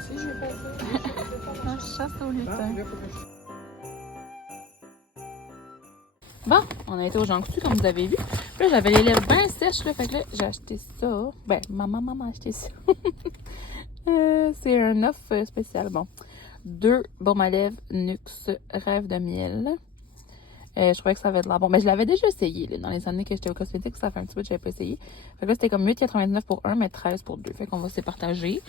Si je vais passer. La chasse au lutin. Bon, on a été au Jean Coutu, comme vous avez vu. Puis là, j'avais les lèvres bien sèches, là. Fait que là, j'ai acheté ça. Ben, maman m'a acheté ça. C'est un offre spécial. Bon, 2 baumes à lèvres Nuxe Rêve de miel. Je trouvais que ça avait de l'air bon. Mais je l'avais déjà essayé là, dans les années que j'étais au cosmétique. Ça fait un petit peu que je n'avais pas essayé. Fait que là, c'était comme 8,99 pour 1, mais 13 pour 2. Fait qu'on va se partager.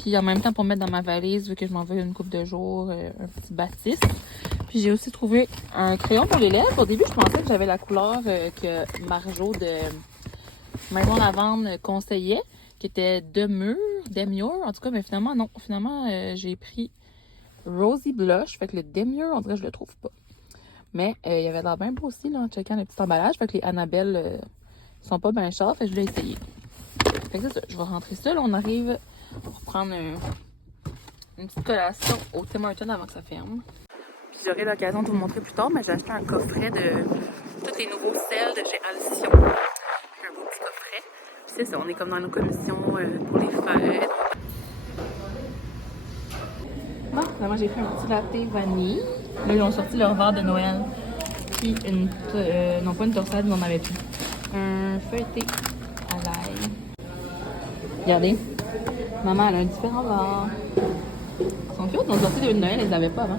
Puis en même temps, pour mettre dans ma valise, vu que je m'en vais une couple de jours, un petit Baptiste. Puis j'ai aussi trouvé un crayon pour les lèvres. Au début, je pensais que j'avais la couleur que Marjo de Maison Lavande conseillait, qui était Demure, en tout cas. Mais finalement, non. Finalement, j'ai pris Rosy Blush. Fait que le Demure, on dirait que je le trouve pas. Mais il y avait de l'air bien beau aussi, là, en checkant le petit emballage. Fait que les Annabelle sont pas bien chers. Fait que je l'ai essayé. Fait que c'est ça. Je vais rentrer ça. Là, on arrive pour prendre une petite collation au Tim Hortons avant que ça ferme. Puis j'aurai l'occasion de vous le montrer plus tard, mais j'ai acheté un coffret de tous les nouveaux sels de chez Alcyon. Un beau petit coffret. Puis c'est ça, on est comme dans nos commissions pour les fêtes. Bon, moi j'ai fait un petit latte vanille. Là, ils ont sorti leur verre de Noël. Puis non pas une torsade, mais on avait plus. Un feuilleté à l'ail. Regardez. Maman, elle a un différent verre. Ils sont cute, ils ont sorti des de Noël, ils les avaient pas avant.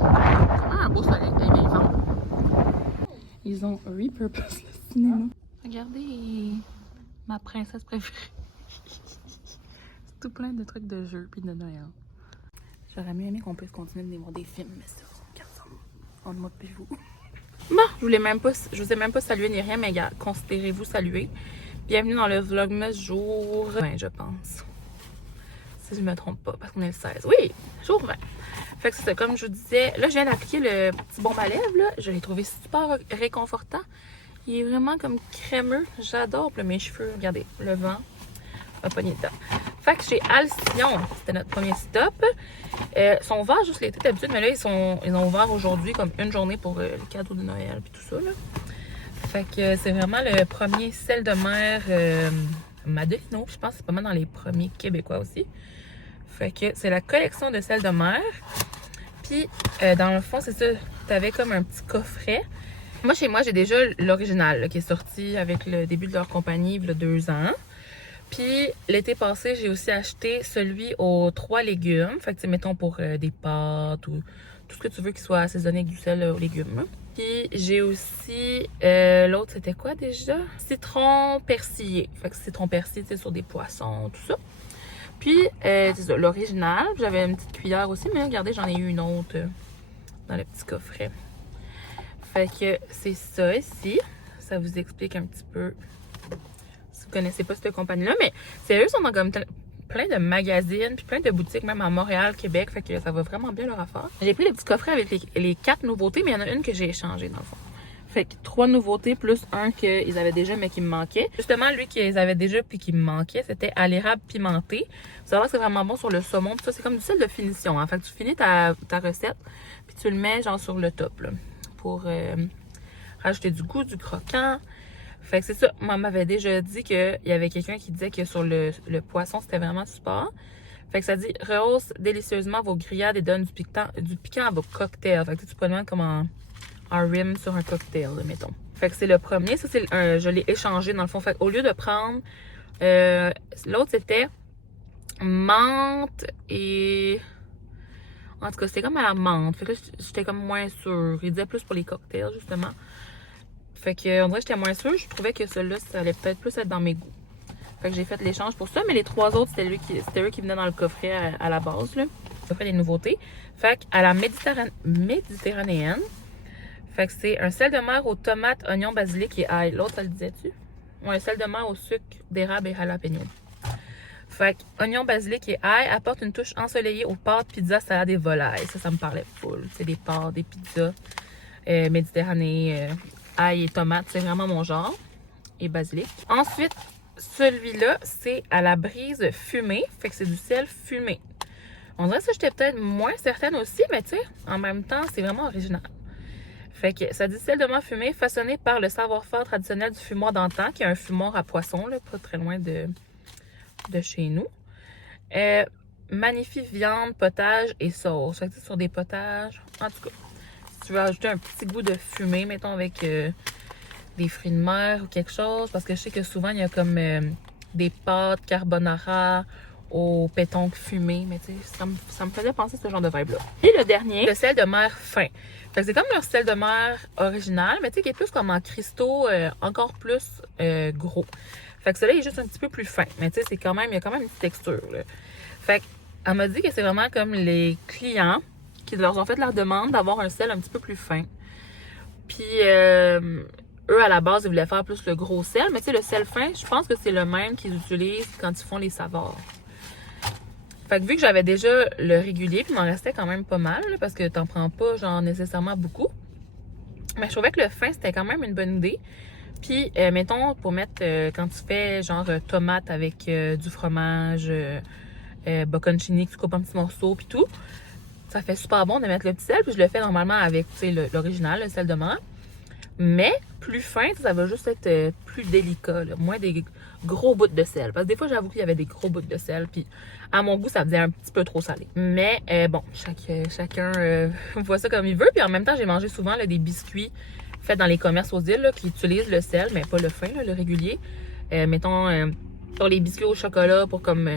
Ah, un beau soleil, bien vivant. Ils ont repurpose le cinéma. Regardez ma princesse préférée. C'est tout plein de trucs de jeux puis de Noël. J'aurais mieux aimé qu'on puisse continuer de voir des films, mais ça, garçon, on ne m'a plus vous. Bon, je vous ai même pas salué ni rien, mais gars, considérez-vous saluer. Bienvenue dans le vlogmas jour 20, je pense. Si je me trompe pas, parce qu'on est le 16. Oui, jour 20. Fait que c'est ça, comme je vous disais, là, je viens d'appliquer le petit baume à lèvres, là. Je l'ai trouvé super réconfortant. Il est vraiment comme crémeux. J'adore mes cheveux. Regardez, le vent a pogné dedans. Fait que chez Alcyon, c'était notre premier stop. Ils sont ouverts juste l'été d'habitude, mais là, ils ont ouvert aujourd'hui comme une journée pour le cadeau de Noël puis tout ça, là. Fait que c'est vraiment le premier sel de mer Madelino. Je pense que c'est pas mal dans les premiers québécois aussi. Fait que c'est la collection de sel de mer. Puis, dans le fond, c'est ça. T'avais comme un petit coffret. Moi, chez moi, j'ai déjà l'original qui est sorti avec le début de leur compagnie il y a 2 ans. Puis, l'été passé, j'ai aussi acheté celui aux 3 légumes. Fait que, mettons, pour des pâtes ou tout ce que tu veux qui soit assaisonné avec du sel aux légumes. Puis, j'ai aussi... l'autre, c'était quoi déjà? Citron persillé. Fait que citron persillé, tu sais, sur des poissons, tout ça. Puis, c'est ça, l'original. J'avais une petite cuillère aussi, mais regardez, j'en ai eu une autre dans le petit coffret. Fait que c'est ça ici. Ça vous explique un petit peu si vous connaissez pas cette compagnie-là. Mais sérieux, ils sont dans comme plein de magazines, puis plein de boutiques, même à Montréal, Québec. Fait que ça va vraiment bien leur affaire. J'ai pris le petit coffret avec les 4 nouveautés, mais il y en a une que j'ai échangée dans le fond. Fait que 3 nouveautés plus un qu'ils avaient déjà mais qui me manquait. Justement, lui qu'ils avaient déjà puis qui me manquait, c'était à l'érable pimenté. Vous savez que c'est vraiment bon sur le saumon. Puis ça, c'est comme du sel de finition. Hein. Fait que tu finis ta recette puis tu le mets genre sur le top là, pour rajouter du goût, du croquant. Fait que c'est ça. Moi, m'avait déjà dit qu'il y avait quelqu'un qui disait que sur le poisson, c'était vraiment super. Fait que ça dit rehausse délicieusement vos grillades et donne du piquant à vos cocktails. Fait que tu peux le mettre comme en rim sur un cocktail, là, mettons. Fait que c'est le premier. Ça, c'est je l'ai échangé dans le fond. Fait qu'au lieu de prendre... l'autre, c'était menthe et... En tout cas, c'était comme à la menthe. Fait que là, j'étais comme moins sûre. Il disait plus pour les cocktails, justement. Fait que, on dirait que j'étais moins sûre. Je trouvais que celui-là, ça allait peut-être plus être dans mes goûts. Fait que j'ai fait l'échange pour ça. Mais les 3 autres, c'était eux qui venaient dans le coffret à la base, là. Le coffret des nouveautés. Fait qu'à la méditerranéenne, fait que c'est un sel de mer aux tomates, oignons, basilic et ail. L'autre, ça le disait-tu? Ouais, un sel de mer au sucre d'érable et jalapeno. Fait que oignons, basilic et ail apporte une touche ensoleillée aux pâtes, pizza, salade et volaille. Ça me parlait full. C'est des pâtes, des pizzas méditerranéennes, ail et tomates. C'est vraiment mon genre. Et basilic. Ensuite, celui-là, c'est à la brise fumée. Fait que c'est du sel fumé. On dirait que ça, j'étais peut-être moins certaine aussi, mais tu sais, en même temps, c'est vraiment original. Fait que ça dit sel de mer fumé façonné par le savoir-faire traditionnel du fumoir d'antan, qui est un fumoir à poisson, là, pas très loin de chez nous. magnifie viande, potage et sauce. Fait que sur des potages, en tout cas, si tu veux ajouter un petit goût de fumée, mettons avec des fruits de mer ou quelque chose, parce que je sais que souvent il y a comme des pâtes carbonara au pétanque fumé, mais tu sais, ça me faisait penser à ce genre de vibe-là. Et le dernier, le sel de mer fin. Fait que c'est comme leur sel de mer original, mais tu sais, qui est plus comme en cristaux, encore plus gros. Fait que celui-là est juste un petit peu plus fin, mais tu sais, il y a quand même une petite texture, là. Fait qu'elle m'a dit que c'est vraiment comme les clients qui leur ont fait leur demande d'avoir un sel un petit peu plus fin. Puis eux, à la base, ils voulaient faire plus le gros sel, mais tu sais, le sel fin, je pense que c'est le même qu'ils utilisent quand ils font les savoirs. Fait que vu que j'avais déjà le régulier, puis il m'en restait quand même pas mal, là, parce que t'en prends pas genre nécessairement beaucoup. Mais je trouvais que le fin, c'était quand même une bonne idée. Puis, mettons, pour mettre, quand tu fais genre tomate avec du fromage, bocconcini que tu coupes en petits morceaux, puis tout, ça fait super bon de mettre le petit sel. Puis je le fais normalement avec, tu sais, l'original, le sel de mer. Mais plus fin, ça va juste être plus délicat, là, moins des gros bouts de sel. Parce que des fois, j'avoue qu'il y avait des gros bouts de sel, puis à mon goût, ça faisait un petit peu trop salé. Mais bon, chacun voit ça comme il veut. Puis en même temps, j'ai mangé souvent là, des biscuits faits dans les commerces aux îles là, qui utilisent le sel, mais pas le fin, là, le régulier. Mettons, pour les biscuits au chocolat, pour comme...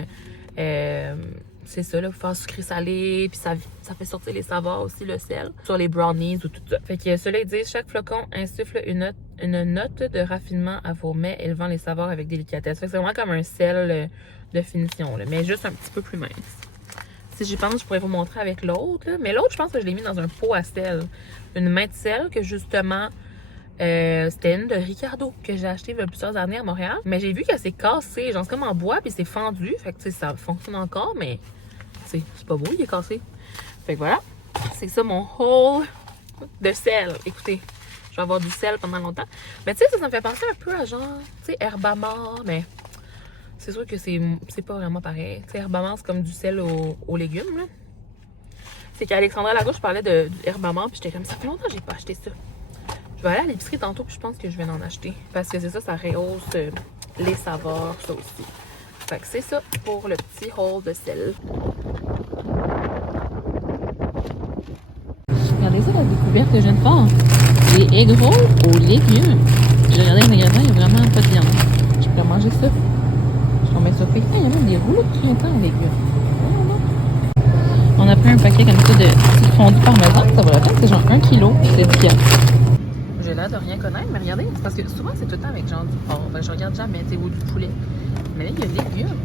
c'est ça, là, pour faire sucré-salé, puis ça fait sortir les saveurs aussi, le sel, sur les brownies ou tout ça. Fait que ceux-là, ils disent, chaque flocon insuffle une note de raffinement à vos mets, élevant les saveurs avec délicatesse. Fait que c'est vraiment comme un sel de finition, là, mais juste un petit peu plus mince. Si j'y pense, je pourrais vous montrer avec l'autre, là. Mais l'autre, je pense que je l'ai mis dans un pot à sel. Une main de sel que, justement, c'était une de Ricardo que j'ai acheté il y a plusieurs années à Montréal. Mais j'ai vu qu'elle s'est cassée. Genre, c'est comme en bois, puis c'est fendu. Fait que, tu sais, ça fonctionne encore, mais c'est pas beau, il est cassé. Fait que voilà. C'est ça mon haul de sel. Écoutez, je vais avoir du sel pendant longtemps. Mais tu sais, ça me fait penser un peu à genre, tu sais, Herbamar, mais c'est sûr que c'est pas vraiment pareil. Tu sais, Herbamar, c'est comme du sel aux légumes, là. C'est qu'Alexandra Lagouche parlait de Herbamar, puis j'étais comme, ça fait longtemps que j'ai pas acheté ça. Je vais aller à l'épicerie tantôt, puis je pense que je vais en acheter. Parce que c'est ça, ça rehausse les saveurs, ça aussi. Fait que c'est ça pour le petit haul de sel. Regardez ça, la découverte que je viens de faire. Des egg rolls aux légumes. J'ai regardé les ingrédients, il n'y a vraiment pas de viande. Je pourrais manger ça. Je suis tombée surprise. Il y a même des rouleaux de printemps aux légumes. On a pris un paquet comme ça de petits fondus parmesan. Ça vaut la peine, c'est genre 1 kg. C'est 10 $. J'ai l'air de rien connaître, mais regardez, c'est parce que souvent c'est tout le temps avec genre du porc. Ben, je regarde jamais, tu sais, ou du poulet. Mais là, il y a des légumes.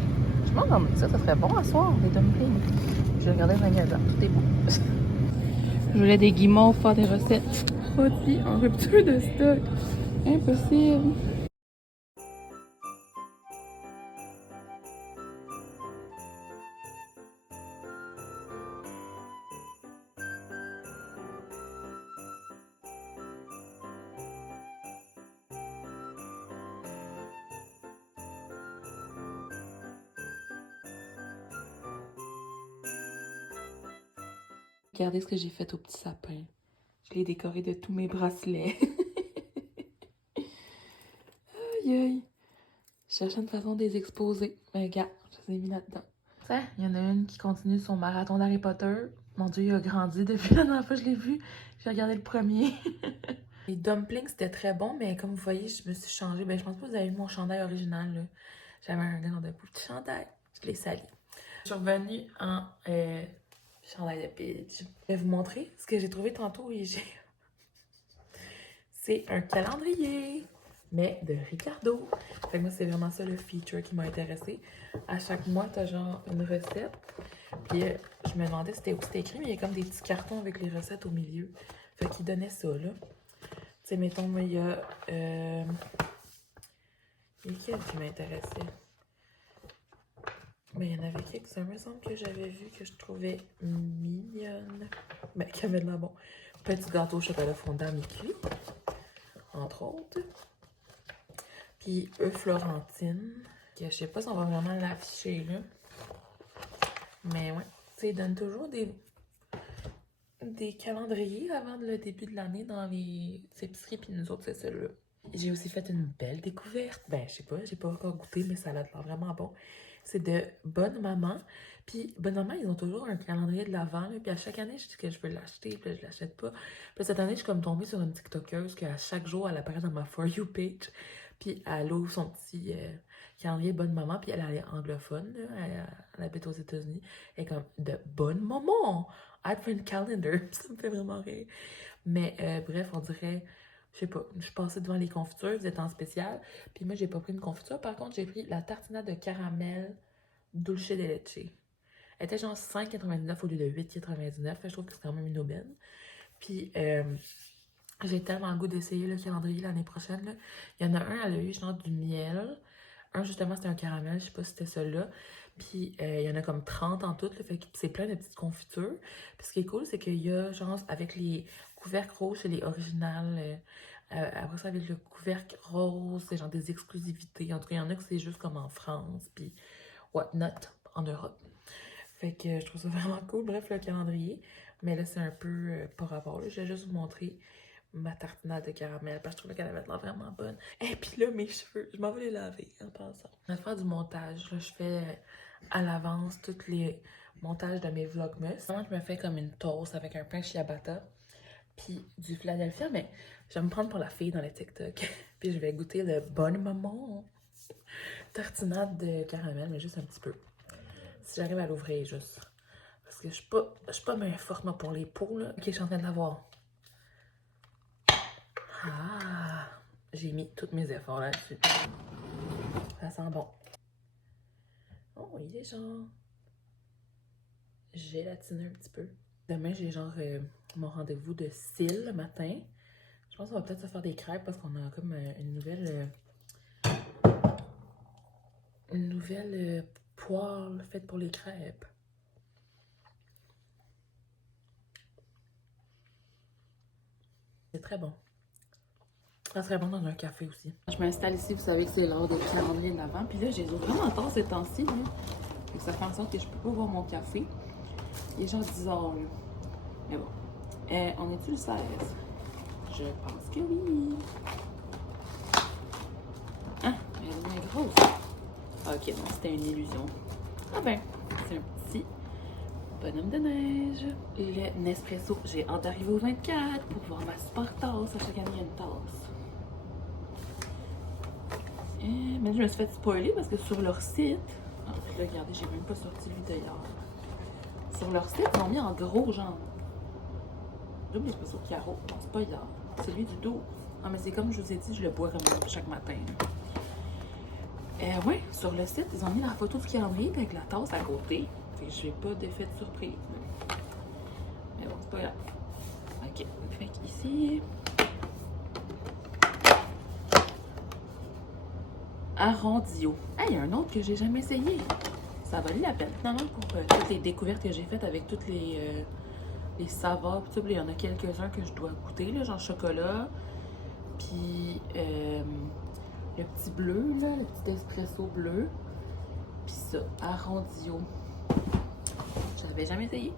Je pense que ça serait bon à soir, des dumplings. J'ai regardé les ingrédients, tout est bon. Je voulais des guimauves, faire des recettes. Produits en rupture de stock. Impossible. Regardez ce que j'ai fait au petit sapin. Je l'ai décoré de tous mes bracelets. Aïe aïe. Je cherchais une façon de les exposer. Mais regarde, je les ai mis là-dedans. Ça, il y en a une qui continue son marathon d'Harry Potter. Mon Dieu, il a grandi depuis la dernière fois que je l'ai vu. J'ai regardé le premier. Les dumplings, c'était très bon, mais comme vous voyez, je me suis changée. Ben, je pense pas que vous avez vu mon chandail original, là. J'avais un grand de petit chandail. Je l'ai sali. Je suis revenue en chandail de Peach. Je vais vous montrer ce que j'ai trouvé tantôt et j'ai... C'est un calendrier, mais de Ricardo. Fait que moi, c'est vraiment ça le feature qui m'a intéressée. À chaque mois, t'as genre une recette. Puis je me demandais c'était où c'était écrit, mais il y a comme des petits cartons avec les recettes au milieu. Fait qu'il donnait ça, là. Tu sais, mettons, il y a... Lesquels qui m'intéressaient? Mais il y en avait quelques-uns, il me semble que j'avais vu que je trouvais mignonne. Ben, qui avait de la bon. Petit gâteau au chocolat fondant Mickey, entre autres. Puis Florentine, que je sais pas si on va vraiment l'afficher là. Mais ouais, tu sais, ils donnent toujours des calendriers avant le début de l'année dans les épiceries, puis nous autres, c'est celui-là. J'ai aussi fait une belle découverte. Ben, je sais pas, j'ai pas encore goûté, mais ça a l'air vraiment bon. C'est de Bonne Maman. Puis Bonne Maman, ils ont toujours un calendrier de l'Avent, là. Puis à chaque année, je dis que je veux l'acheter, puis là, je l'achète pas. Puis cette année, je suis comme tombée sur une TikTokeuse qu'à chaque jour, elle apparaît dans ma For You page. Puis elle ouvre son petit calendrier Bonne Maman, puis elle est anglophone, là. Elle habite aux États-Unis. Elle est comme de Bonne Maman! Advent Calendar. Ça me fait vraiment rire. Mais bref, on dirait, je sais pas, je passais devant les confitures, ils étaient en spécial. Puis moi, j'ai pas pris une confiture. Par contre, j'ai pris la tartinade de caramel dulce de leche. Elle était genre 5,99 au lieu de 8,99. Je trouve que c'est quand même une aubaine. Puis j'ai tellement le goût d'essayer le calendrier l'année prochaine, là. Il y en a un, elle a eu genre du miel. Un, justement, c'était un caramel. Je sais pas si c'était celui-là. Puis il y en a comme 30 en tout, là, fait que c'est plein de petites confitures. Puis ce qui est cool, c'est qu'il y a genre avec les couvercles rouges, c'est les originales. Après ça, avec le couvercle rose, c'est genre des exclusivités. En tout cas, il y en a que c'est juste comme en France, puis what not en Europe. Fait que je trouve ça vraiment cool. Bref, le calendrier. Mais là, c'est un peu pas rapport, là. Je vais juste vous montrer ma tartinade de caramel parce que je trouvais qu'elle avait l'air vraiment bonne. Et puis là, mes cheveux, je m'en vais les laver en passant. Je vais faire du montage. Là, je fais à l'avance tous les montages de mes vlogmas. Moi, je me fais comme une toast avec un pain ciabatta puis du Philadelphia, mais je vais me prendre pour la fille dans les TikTok. Puis je vais goûter le Bonne Maman tartinade de caramel, mais juste un petit peu. Si j'arrive à l'ouvrir, juste. Parce que je suis pas bien forte, moi, pour les pots, là. Ok, je suis en train de l'avoir. Ah! J'ai mis tous mes efforts là-dessus. Ça sent bon. Oh, il est genre gélatineux un petit peu. Demain, j'ai genre mon rendez-vous de cils le matin. Je pense qu'on va peut-être se faire des crêpes parce qu'on a comme une nouvelle poêle faite pour les crêpes. C'est très bon. Ça serait bon dans un café aussi. Je m'installe ici, vous savez que c'est l'heure de calendrier de l'Avent. Puis là, j'ai vraiment tard ces temps-ci. Ça fait en sorte que je peux pas boire mon café. Il est genre 10 h là. Mais bon. On est-tu le 16? Je pense que oui. Ah, elle est moins grosse. Ok, non, c'était une illusion. Ah ben, c'est un petit bonhomme de neige. Le Nespresso, j'ai hâte d'arriver au 24 pour voir ma super tasse. À chaque année, il y a une tasse. Mais je me suis fait spoiler parce que sur leur site... Ah, là, regardez, j'ai même pas sorti lui d'ailleurs. Sur leur site, ils ont mis en gros, genre... Double espresso carreau. Non, c'est pas hier. Celui du dos. Ah, mais c'est comme je vous ai dit, je le bois vraiment chaque matin. Ouais, sur le site, ils ont mis la photo du calendrier avec la tasse à côté. Fait que je n'ai pas d'effet de surprise. Mais bon, c'est pas grave. Ok, fait qu'ici... Arondio. Ah, il y a un autre que j'ai jamais essayé. Ça valait la peine, finalement, pour toutes les découvertes que j'ai faites avec toutes les saveurs. Puis, il y en a quelques-uns que je dois goûter, là, genre chocolat. Puis, le petit bleu, là, le petit espresso bleu. Puis ça, Arondio. J'avais jamais essayé.